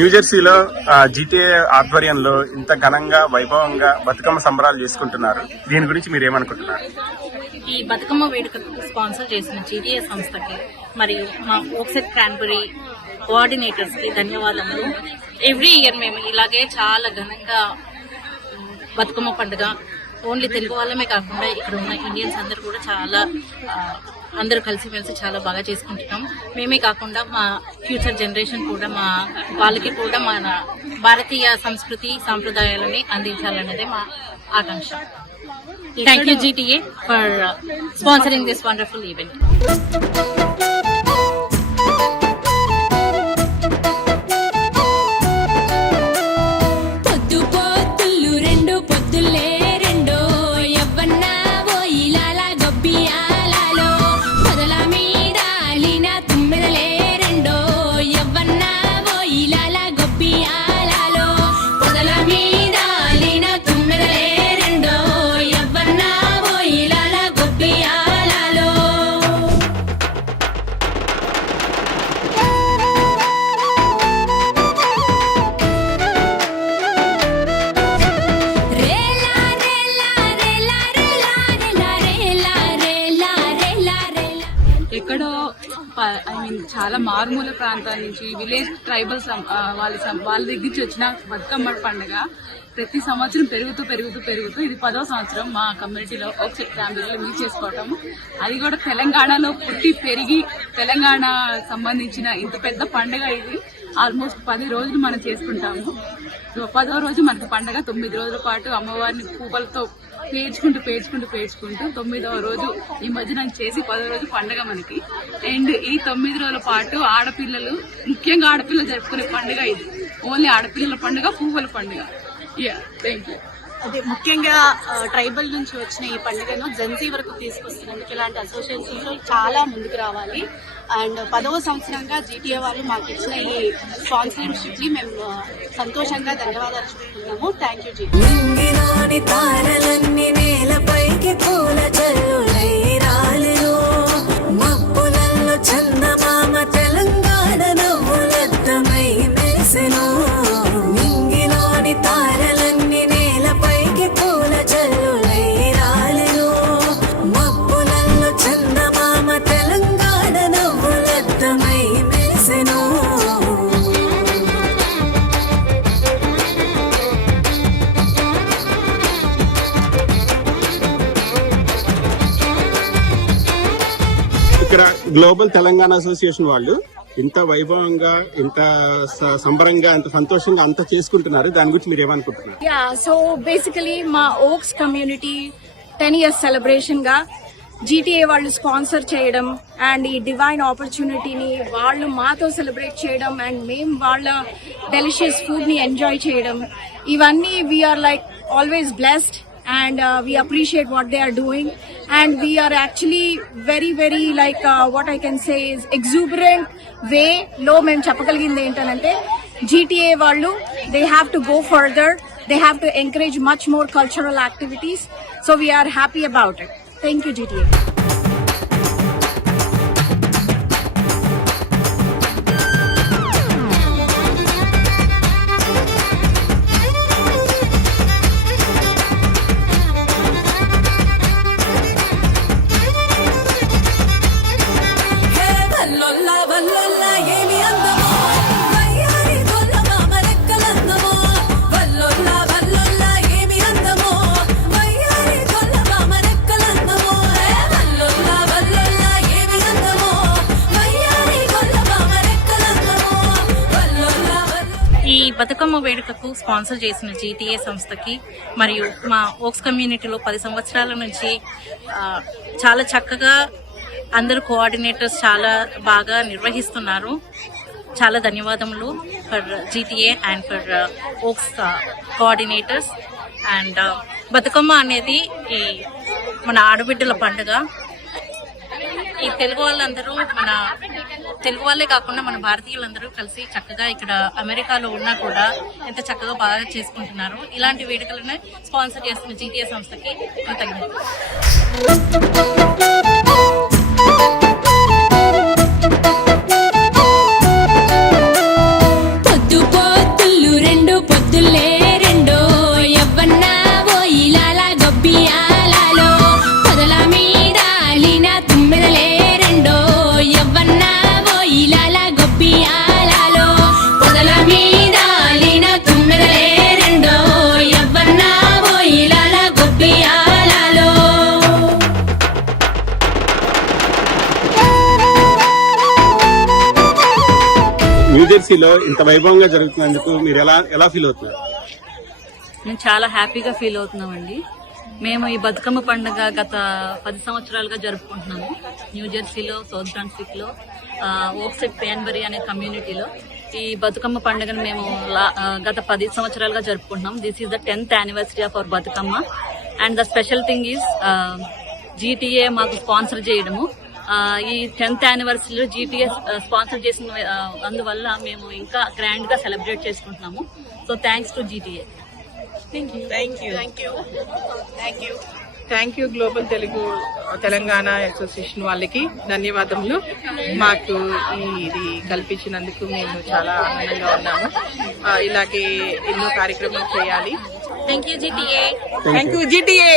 న్యూజెర్సీలో GTA ఆధ్వర్యంలో ఇంత ఘనంగా వైభవంగా బతుకమ్మ సంబరాలు చేసుకుంటున్నారు. దీని గురించి మీరు ఏమనుకుంటున్నారు? ఈ బతుకమ్మ వేడుకకు స్పాన్సర్ చేసిన జీటీఏ సంస్థకి మరియు మా ఓక్సెట్ క్రాన్బెరీ కోఆర్డినేటర్స్ కి ధన్యవాదములు. ఎవ్రీ ఇయర్ మేము ఇలాగే చాలా ఘనంగా బతుకమ్మ పండుగ ఓన్లీ తెలుగు వాళ్ళమే కాకుండా ఇక్కడ ఉన్న ఇండియన్స్ అందరూ కూడా చాలా అందరూ కలిసిమెలిసి చాలా బాగా చేసుకుంటున్నాం. మేమే కాకుండా మా ఫ్యూచర్ జనరేషన్ కూడా వాళ్ళకి కూడా మన భారతీయ సంస్కృతి సాంప్రదాయాలని అందించాలన్నదే మా ఆకాంక్ష. Thank you GTA for sponsoring this wonderful event. ఎక్కడో చాలా మారుమూల ప్రాంతాల నుంచి విలేజ్ ట్రైబల్స్ వాళ్ళ దగ్గర నుంచి వచ్చిన బతుకమ్మ పండుగ ప్రతి సంవత్సరం పెరుగుతూ ఇది 10వ సంవత్సరం మా కమ్యూనిటీలో ఓక్సెట్ క్రాన్బెరీలో మీట్ చేసుకోవటం. అది కూడా తెలంగాణలో పుట్టి పెరిగి తెలంగాణ సంబంధించిన ఇంత పెద్ద పండుగ ఇది. ఆల్మోస్ట్ 10 రోజులు మనం చేసుకుంటాము. 10వ రోజు మనకి పండుగ. 9 రోజుల పాటు అమ్మవారిని పూలతో పేర్చుకుంటూ 9వ రోజు నిమజ్జనం చేసి 10వ రోజు పండుగ మనకి. అండ్ ఈ 9 రోజుల పాటు ఆడపిల్లలు, ముఖ్యంగా ఆడపిల్లలు జరుపుకునే పండుగ ఇది. ఓన్లీ ఆడపిల్లల పండుగ, పువ్వుల పండుగ. Thank you. అదే ముఖ్యంగా ట్రైబల్ నుంచి వచ్చిన ఈ పండుగను జెన్సీ వరకు తీసుకొస్తున్నందుకు ఇలాంటి అసోసియేషన్స్ చాలా ముందుకు రావాలి. అండ్ 10వ సంవత్సరంగా జీటీఏ వాళ్ళు మాకు ఇచ్చిన ఈ స్పాన్సర్షిప్ ని మేము సంతోషంగా ధన్యవాదాలు చెప్తున్నాము. థ్యాంక్ యూ ఇక్కడ గ్లోబల్ తెలంగాణ అసోసియేషన్ వాళ్ళు ఇంత వైభవంగా, ఇంత సంబరంగా, ఇంత సంతోషంగా అంత చేసుకుంటున్నారు. దాని గురించి మీరు ఏమనుకుంటున్నారు? సో బేసికలీ మా ఓక్స్ కమ్యూనిటీ 10 years సెలబ్రేషన్ గా జీటీఏ వాళ్ళు స్పాన్సర్ చేయడం అండ్ ఈ డివైన్ ఆపర్చునిటీని వాళ్ళు మాతో సెలబ్రేట్ చేయడం అండ్ మేము వాళ్ళ డెలిషియస్ ఫుడ్ ని ఎంజాయ్ చేయడం, ఇవన్నీ we are like always blessed and we appreciate what they are doing, and we are actually very like what I can say is exuberant way lo mem cheppagaliginది ఏంటంటే GTA వాళ్ళు they have to go further, they have to encourage much more cultural activities, so we are happy about it. Thank you GTA. Bathukamma వేడుకకు sponsor చేసిన GTA సంస్థకి మరియు మా ఓక్స్ కమ్యూనిటీలో 10 సంవత్సరాల నుంచి చాలా చక్కగా అందరు కోఆర్డినేటర్స్ చాలా బాగా నిర్వహిస్తున్నారు. చాలా ధన్యవాదములు for GTA and for oaks coordinators. And Bathukamma అనేది ఈ మన ఆడబిడ్డల పండుగ. ఈ తెలుగు వాళ్ళందరూ, మన తెలుగు వాళ్ళే కాకుండా మన భారతీయులందరూ కలిసి చక్కగా ఇక్కడ అమెరికాలో ఉన్నా కూడా ఎంత చక్కగా బాగా చేసుకుంటున్నారు. ఇలాంటి వేడుకలను స్పాన్సర్ చేస్తున్న జీటీఏ సంస్థకి కృతజ్ఞతలు. న్యూజెర్సీలో ఇంత వైభవంగా జరుగుతున్నందుకు మీరు ఎలా ఫీల్ అవుతున్నారు? మేము చాలా హ్యాపీగా ఫీల్ అవుతున్నామండి. మేము ఈ బతుకమ్మ పండుగ గత 10 సంవత్సరాలుగా జరుపుకుంటున్నాము న్యూజెర్సీలో, సౌత్ బ్రాన్స్విక్ లో, ఓక్సెట్ పేన్బరీ అనే కమ్యూనిటీలో. ఈ బతుకమ్మ పండుగను మేము గత 10 సంవత్సరాలుగా జరుపుకుంటున్నాం. This is the 10th anniversary of our Bathukamma. And the special thing is GTA మాకు స్పాన్సర్ చేయడము. ఈ 10th యానివర్సరీలో జీటీఏ స్పాన్సర్ చేసిన అందువల్ల మేము ఇంకా గ్రాండ్ గా సెలబ్రేట్ చేసుకుంటున్నాము. So thanks to GTA. Thank you global Telangana association వాళ్ళకి ధన్యవాదములు. మాకు ఇది కల్పించినందుకు మేము చాలా ఆనందంగా ఉన్నాము. ఇలాగే ఎన్నో కార్యక్రమాలు చేయాలి. Thank you GTA. Thank you GTA.